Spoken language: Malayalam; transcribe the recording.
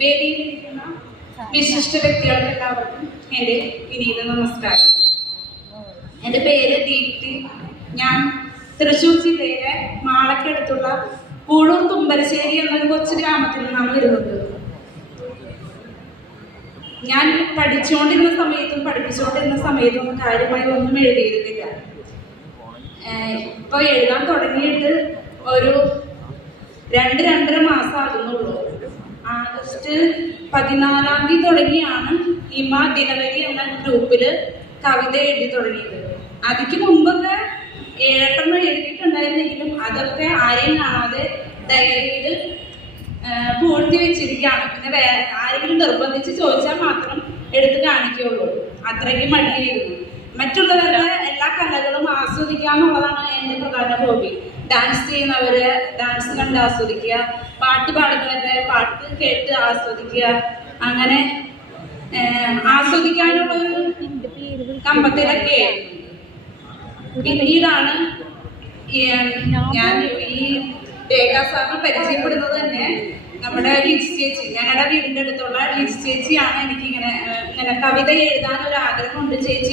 വേദിയിലിരിക്കുന്ന വിശിഷ്ട വ്യക്തികൾക്ക് എല്ലാവർക്കും എൻ്റെ വിനീത നമസ്കാരം. എൻ്റെ പേര് ദീപ്തി. ഞാൻ തൃശ്ശൂർ ജില്ലയിലെ മാളക്കടുത്തുള്ള പൂളൂർ തുമ്പലശ്ശേരി എന്നൊരു കൊച്ചു ഗ്രാമത്തിൽ നിന്നാണ് വരുന്നത്. ഞാൻ പഠിപ്പിച്ചുകൊണ്ടിരുന്ന സമയത്തും കാര്യമായി ഒന്നും എഴുതിയിരുന്നില്ല. ഇപ്പൊ എഴുതാൻ തുടങ്ങിയിട്ട് ഒരു 2-2.5 മാസം ആകുന്നുള്ളൂ. ആഗസ്റ്റ് 14-ാം തീയതി തുടങ്ങിയാണ് ഹിമ ദിനവരി എന്ന ഗ്രൂപ്പില് കവിത എഴുതി തുടങ്ങിയത്. അതിക്ക് മുമ്പൊക്കെ 7-8 എഴുതിയിട്ടുണ്ടായിരുന്നെങ്കിലും അതൊക്കെ ആരെയും കാണാതെ ഡയറിയിൽ പൂഴ്ത്തി വെച്ചിരിക്കുകയാണ്. പിന്നെ ആരെങ്കിലും നിർബന്ധിച്ച് ചോദിച്ചാൽ മാത്രം എടുത്ത് കാണിക്കുകയുള്ളൂ. അത്രയ്ക്ക് മടിയായിരുന്നു. മറ്റുള്ളവരുടെ എല്ലാ കലകളും ആസ്വദിക്കുക എന്നുള്ളതാണ് എൻ്റെ പ്രധാന ഹോബി. ഡാൻസ് ചെയ്യുന്നവര് ഡാൻസ് കണ്ട് ആസ്വദിക്കുക, പാട്ട് പാടുന്നവരുടെ പാട്ട് കേട്ട് ആസ്വദിക്കുക, അങ്ങനെ ആസ്വദിക്കാനുള്ള ഒരു കമ്പത്തിലൊക്കെ. പിന്നീടാണ് ഞാൻ ഈ രേഖാസാറിനെ പരിചയപ്പെടുന്നത് തന്നെ നമ്മുടെ ലിൻസ് ചേച്ചി. ഞങ്ങളുടെ വീടിൻ്റെ അടുത്തുള്ള ലിൻസ് ചേച്ചിയാണ് എനിക്കിങ്ങനെ കവിത എഴുതാൻ ഒരു ആഗ്രഹമുണ്ട് ചേച്ചി